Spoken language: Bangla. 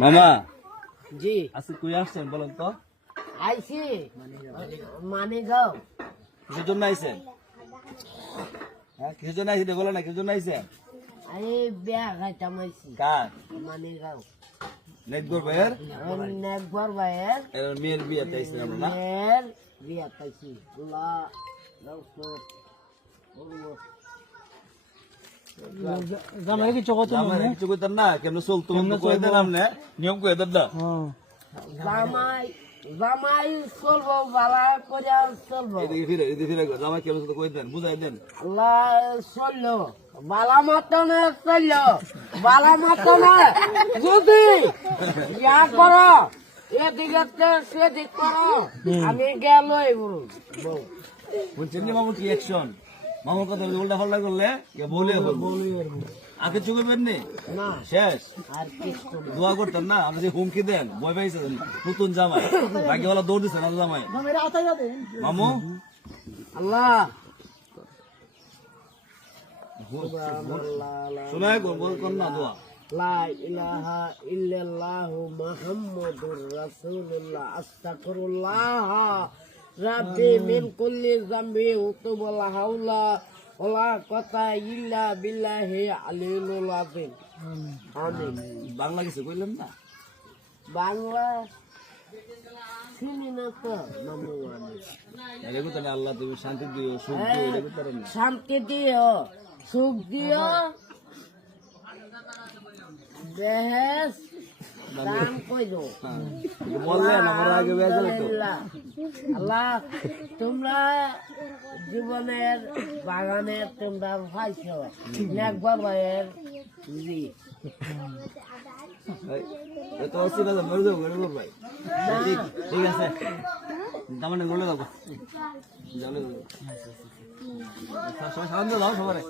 মামা জি আজকে কই আসছেন বলেন তো? আইছি মানে যাও কিসের জন্য আইছেন? হ্যাঁ কিসের জন্য আইছেন বলেন না, কিসের জন্য আইছেন? আমি বিয়া খাইতাম আইছি কার? মানে যাও নেকবর ভাইয়ের নেকবর ভাইয়ের মেয়ের বিয়েতে আইছেন আমরা না? মেয়ের বিয়া খাইছি জামাই কিছু কথা আমার কিছু কইতেন না, কেমন চলতো কয়ে দেন আপনি, নিয়ম কয়ে দেন না। জামাই জামাই চলবো বালা করে চলবো এদিকে ফিরে জামাই কেমন চলতো কয়ে দেন, বুঝাই দেন। আল্লাহ চললো বালা মতনে চললো বালা মতনে যদি ইয়া করো এদিকে সেদিক করো আমি গেলই বলুন বলছেন যে মামু কি অ্যাকশন, মামুর কথা উল্টা পাল্টা করলে বলে আগে চুকে বেননি না শেষ। আর কিছু না। দোয়া করতেন না, আপনি যে হুমকি দেন ভয় পাইছেন নতুন জামাই ভাগ্যওয়ালা দৌড় দিচ্ছেন না জামাই মামু। আল্লাহ শোনায় কোন না দোয়া লা ইলাহা ইল্লাল্লাহু মুহাম্মাদুর রাসূলুল্লাহ আস্তাগফিরুল্লাহ রাব্বি মিন কুল্লি যামবি ওয়া লা হাওলা ওয়ালা কুওয়াতা ইল্লা বিল্লাহি আলিয়্যিল আযীম আমিন। বাংলা কিছু কইলেন না? বাংলা শুনি না তো মামু আমি এটা করতেন আল্লাহ তুমি শান্তি দিও সুখ দিও, এটা করতেন না? শান্তি দিও সুখ দিও দেহেস দান কইরো বললেন আমার আগে বেজে তো। আল্লাহ তোমরা জীবনের বাগানে তোমরা পাইছো একবার ভাইয়ের জি তো অসুবিধা মরে যাবো গেলে ভাই। ঠিক আছে তার মানে বলে যাবো জানে সবাই সালাম দাও সবাই।